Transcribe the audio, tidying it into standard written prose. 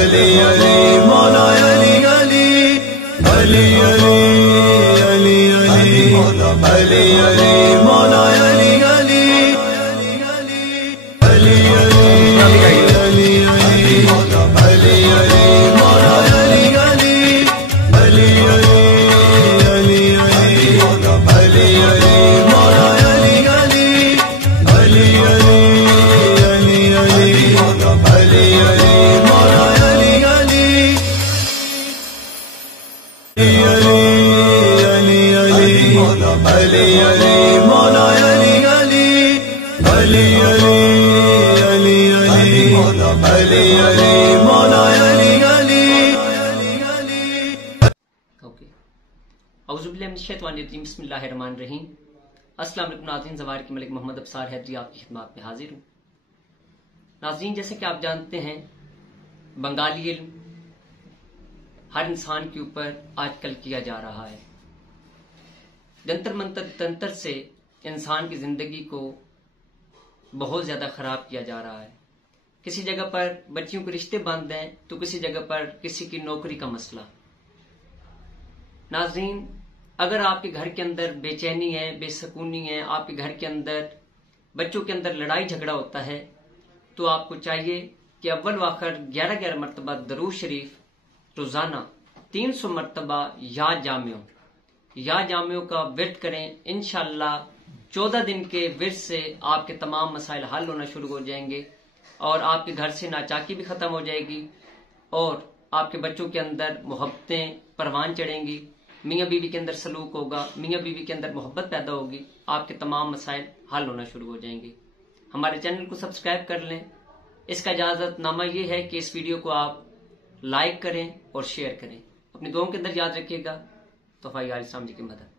علی علی مولا علی علی علی علی علی علی علی علی مولا علی علی علی علی علی علی علی مولا علی علی علی علی علی علی علی علی مولا علی علی علی علی علی علی علی علی مولا علی علی علی علی مولا علی علی علی علی علی علی علی علی مولا علی علی اوکے اعوذ باللہ من الشیطان الرجیم بسم اللہ الرحمن الرحیم السلام علیکم ناظرین، زوائر کے ملک محمد ابصار حیدری آپ کی خدمات میں حاضر ہوں۔ ناظرین، جیسے کہ آپ جانتے ہیں بنگالی علم ہر انسان کے اوپر آج کل کیا جا رہا ہے۔ جنتر منتر تنتر سے انسان کی زندگی کو بہت زیادہ خراب کیا جا رہا ہے۔ کسی جگہ پر بچیوں کے رشتے بند ہیں تو کسی جگہ پر کسی کی نوکری کا مسئلہ۔ ناظرین، اگر آپ کے گھر کے اندر بے چینی ہے، بے سکونی ہے، آپ کے گھر کے اندر بچوں کے اندر لڑائی جھگڑا ہوتا ہے، تو آپ کو چاہیے کہ اول و آخر 11 مرتبہ درود شریف روزانہ 300 مرتبہ یا جامعوں کا ورد کریں۔ انشاءاللہ 14 دن کے ورد سے آپ کے تمام مسائل حل ہونا شروع ہو جائیں گے اور آپ کے گھر سے ناچاکی بھی ختم ہو جائے گی اور آپ کے بچوں کے اندر محبتیں پروان چڑھیں گی، میاں بیوی کے اندر سلوک ہوگا، میاں بیوی کے اندر محبت پیدا ہوگی، آپ کے تمام مسائل حل ہونا شروع ہو جائیں گے۔ ہمارے چینل کو سبسکرائب کر لیں۔ اس کا اجازت نامہ یہ ہے کہ اس ویڈیو کو آپ لائک کریں اور شیئر کریں۔ اپنی دعاؤں کے اندر یاد رکھیے گا۔ توفیق اسلام جی کی مدد۔